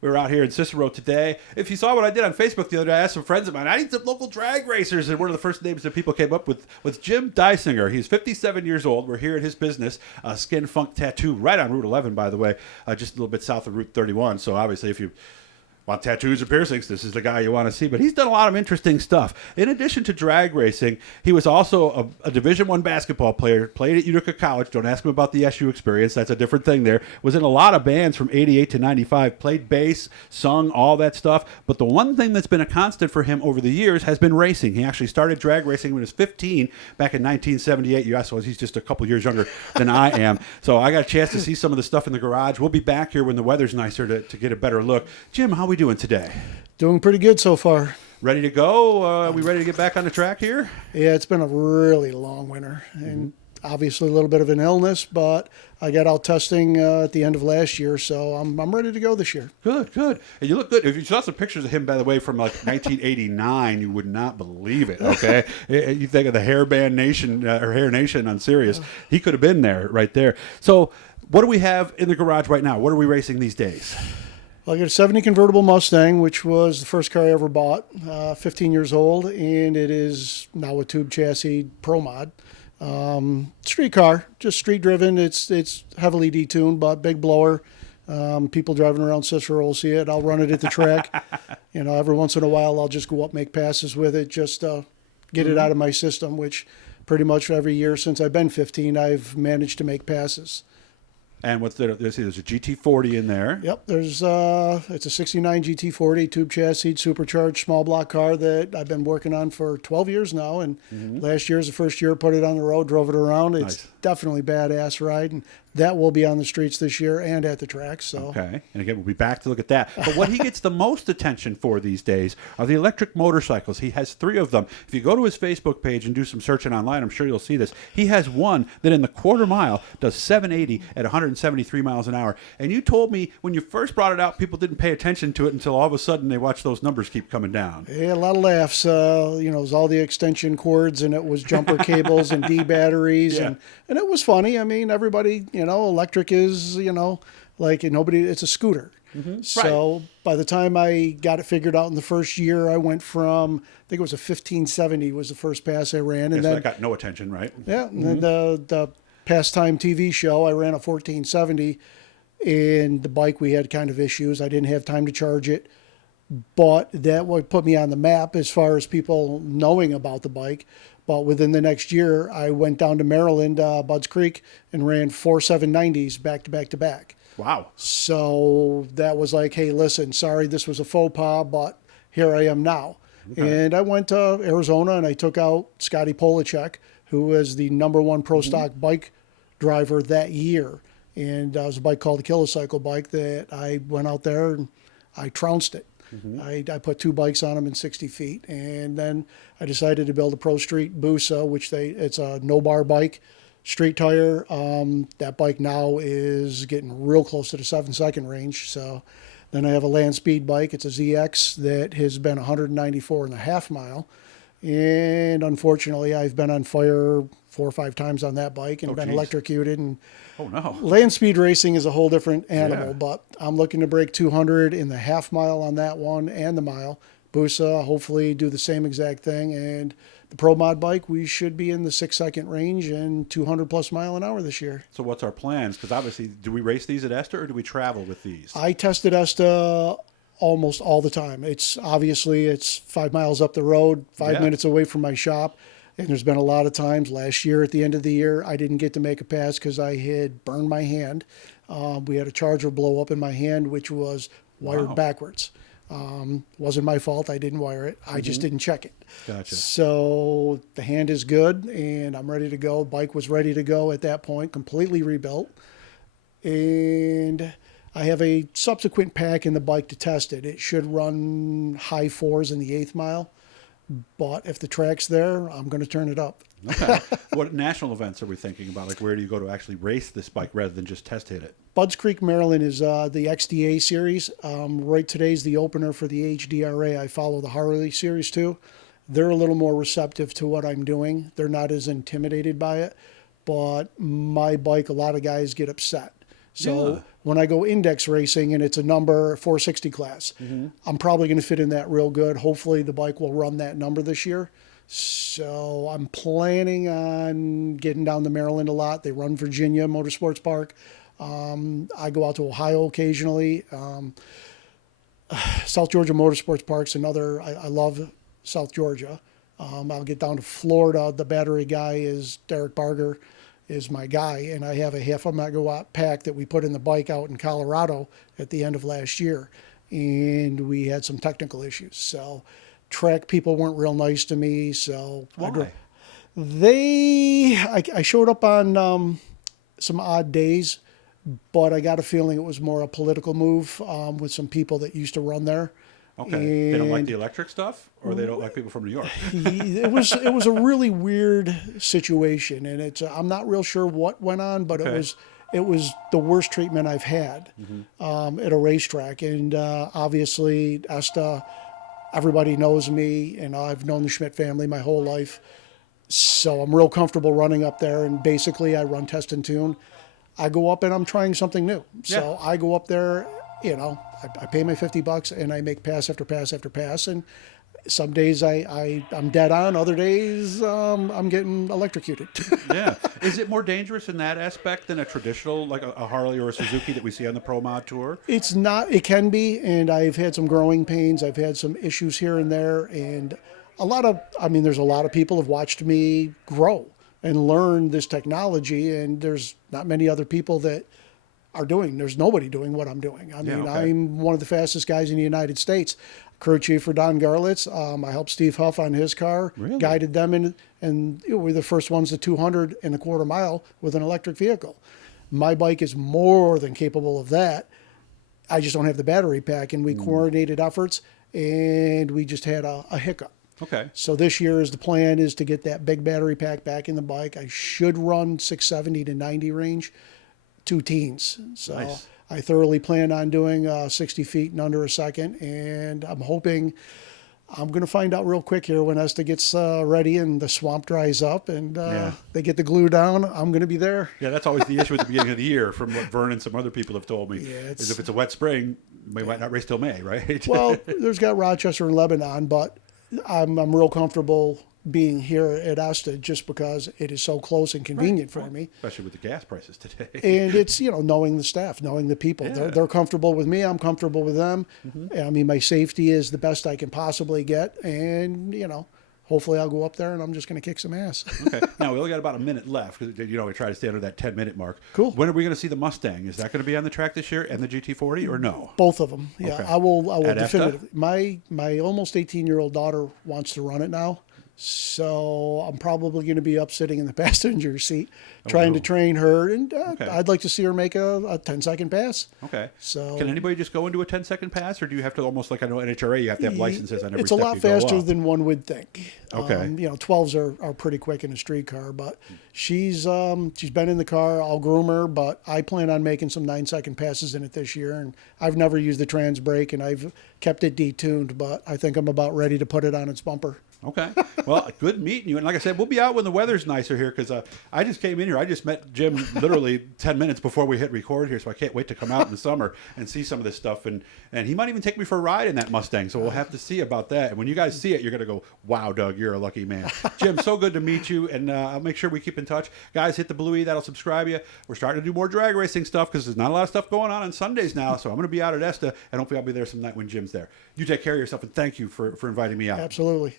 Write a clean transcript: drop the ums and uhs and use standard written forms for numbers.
We were out here in Cicero today. If you saw what I did on Facebook the other day, I asked some friends of mine, I need some local drag racers. And one of the first names that people came up with was Jim Disinger. He's 57 years old. We're here at his business, Skin Funk Tattoo, right on Route 11, by the way, just a little bit south of Route 31. So obviously, if you want tattoos or piercings, this is the guy you want to see. But he's done a lot of interesting stuff. In addition to drag racing, he was also a Division I basketball player, played at Utica College. Don't ask him about the SU experience. That's a different thing there. Was in a lot of bands from 88 to 95, played bass, sung, all that stuff. But the one thing that's been a constant for him over the years has been racing. He actually started drag racing when he was 15 back in 1978. You asked, well, he's just a couple years younger than I am. So I got a chance to see some of the stuff in the garage. We'll be back here when the weather's nicer to get a better look. Jim, how we doing today? Doing pretty good so far. Ready to go? Are we ready to get back on the track here? Yeah, it's been a really long winter, and obviously a little bit of an illness, but I got out testing at the end of last year, so I'm ready to go this year. Good. And you look good. If you saw some pictures of him, by the way, from like 1989, you would not believe it, okay? You think of the Hairband Nation, or Hair Nation on Sirius. He could have been there, right there. So what do we have in the garage right now? What are we racing these days? Well, I got a 70 convertible Mustang, which was the first car I ever bought, 15 years old, and it is now a tube chassis Pro Mod. Street car, just street driven. It's heavily detuned, but big blower. People driving around Cicero will see it. I'll run it at the track. Every once in a while I'll just go up, make passes with it, just get it out of my system, which pretty much every year since I've been 15, I've managed to make passes. And what's there? There's a GT40 in there. Yep, it's a 69 GT40 tube chassis, supercharged small block car that I've been working on for 12 years now. And last year is the first year I put it on the road, drove it around. It's definitely badass ride, and that will be on the streets this year and at the track. So okay, and again we'll be back to look at that. But what he gets the most attention for these days are the electric motorcycles. He has 3 of them. If you go to his Facebook page and do some searching online, I'm sure you'll see this. He has one that in the quarter mile does 780 at 173 miles an hour. And you told me when you first brought it out, people didn't pay attention to it until all of a sudden they watched those numbers keep coming down. Yeah, a lot of laughs. It was all the extension cords, and it was jumper cables and D batteries, and it was funny. I mean, everybody, electric is, like nobody. It's a scooter. So by the time I got it figured out in the first year, I went from, I think it was a 1570 was the first pass I ran, and so then that got no attention, right? Yeah, and then the pastime TV show, I ran a 1470, and the bike, we had kind of issues. I didn't have time to charge it, but that would put me on the map as far as people knowing about the bike. But within the next year, I went down to Maryland, Budds Creek, and ran 4 790s back to back to back. Wow. So that was like, hey, listen, sorry, this was a faux pas, but here I am now. Okay. And I went to Arizona, and I took out Scotty Polacek, who was the #1 pro stock bike driver that year. And it was a bike called the Kilocycle bike that I went out there and I trounced it. I put 2 bikes on them in 60 feet. And then I decided to build a Pro Street Busa, which it's a no-bar bike, street tire. That bike now is getting real close to the 7-second range. So then I have a land speed bike. It's a ZX that has been 194.5 mile. And unfortunately, I've been on fire 4 or 5 times on that bike and been electrocuted. And oh no, land speed racing is a whole different animal. But I'm looking to break 200 in the half mile on that one and the mile. Busa, hopefully do the same exact thing. And the Pro Mod bike, we should be in the 6-second range and 200 plus mile an hour this year. So what's our plans? Because obviously, do we race these at ESTA or do we travel with these? I tested ESTA almost all the time. It's 5 miles up the road, 5 minutes away from my shop. And there's been a lot of times last year at the end of the year, I didn't get to make a pass because I had burned my hand. We had a charger blow up in my hand, which was wired backwards. Wasn't my fault. I didn't wire it. I just didn't check it. Gotcha. So the hand is good and I'm ready to go. Bike was ready to go at that point, completely rebuilt. And I have a subsequent pack in the bike to test it. It should run high 4s in the 8th mile. But if the track's there, I'm going to turn it up. Okay. What national events are we thinking about? Like, where do you go to actually race this bike rather than just test hit it? Budds Creek, Maryland is the XDA series. Right today's the opener for the HDRA. I follow the Harley series too. They're a little more receptive to what I'm doing. They're not as intimidated by it. But my bike, a lot of guys get upset. So when I go index racing and it's a number 460 class, I'm probably going to fit in that real good. Hopefully the bike will run that number this year. So I'm planning on getting down to Maryland a lot. They run Virginia Motorsports Park. I go out to Ohio occasionally. South Georgia Motorsports Park's another. I love South Georgia. I'll get down to Florida. The battery guy is Derek Barger, is my guy, and I have a half a megawatt pack that we put in the bike out in Colorado at the end of last year, and we had some technical issues. So track people weren't real nice to me. So Why? I showed up on some odd days, but I got a feeling it was more a political move with some people that used to run there. Okay. They don't like the electric stuff, or they don't like people from New York? It was a really weird situation, and I'm not real sure what went on, but Okay. it was the worst treatment I've had at a racetrack. And obviously, Esta, everybody knows me, and I've known the Schmidt family my whole life, so I'm real comfortable running up there. And basically, I run test and tune. I go up and I'm trying something new. So I go up there, I pay my $50 and I make pass after pass after pass. And some days I'm dead on. Other days I'm getting electrocuted. Yeah. Is it more dangerous in that aspect than a traditional, like a Harley or a Suzuki that we see on the Pro Mod Tour? It's not. It can be. And I've had some growing pains. I've had some issues here and there. And there's a lot of people have watched me grow and learn this technology. And there's not many other people that there's nobody doing what I'm doing. I'm one of the fastest guys in the United States. Crew chief for Don Garlitz. I helped Steve Huff on his car, Really? guided them in, and we're the first ones to 200 and a quarter mile with an electric vehicle. My bike is more than capable of that. I just don't have the battery pack, and we coordinated efforts, and we just had a hiccup. Okay. So this year the plan is to get that big battery pack back in the bike. I should run 670 to 90 range. 2 teens. So Nice. I thoroughly plan on doing 60 feet in under a second, and I'm hoping I'm going to find out real quick here when Esta gets ready and the swamp dries up and they get the glue down. I'm going to be there. Yeah, that's always the issue at the beginning of the year, from what Vern and some other people have told me. Yeah, is if it's a wet spring, we might not race till May, right? Well, there's got Rochester and Lebanon, but I'm real comfortable being here at Esta just because it is so close and convenient for me. Especially with the gas prices today. And it's, knowing the staff, knowing the people. Yeah. They're comfortable with me. I'm comfortable with them. My safety is the best I can possibly get. And, hopefully I'll go up there and I'm just going to kick some ass. Okay. Now, we only got about a minute left because, we try to stay under that 10-minute mark. Cool. When are we going to see the Mustang? Is that going to be on the track this year and the GT40 or no? Both of them. Yeah, Okay. I will At definitively. My almost 18-year-old daughter wants to run it now. So I'm probably going to be up sitting in the passenger seat trying to train her. And I'd like to see her make a 10-second pass. Okay. So can anybody just go into a 10-second pass, or do you have to almost, like I know NHRA, you have to have licenses on every It's a step lot you go faster up? than one would think. Okay. 12s are pretty quick in a street car, but she's been in the car. I'll groom her, but I plan on making some 9-second passes in it this year. And I've never used the trans brake, and I've kept it detuned, but I think I'm about ready to put it on its bumper. Okay. Well, good meeting you. And like I said, we'll be out when the weather's nicer here because I just came in here. I just met Jim literally 10 minutes before we hit record here, so I can't wait to come out in the summer and see some of this stuff. And he might even take me for a ride in that Mustang, so we'll have to see about that. And when you guys see it, you're going to go, wow, Doug, you're a lucky man. Jim, so good to meet you, and I'll make sure we keep in touch. Guys, hit the bluey. That'll subscribe you. We're starting to do more drag racing stuff because there's not a lot of stuff going on Sundays now, so I'm going to be out at Esta, and hopefully I'll be there some night when Jim's there. You take care of yourself, and thank you for inviting me out. Absolutely.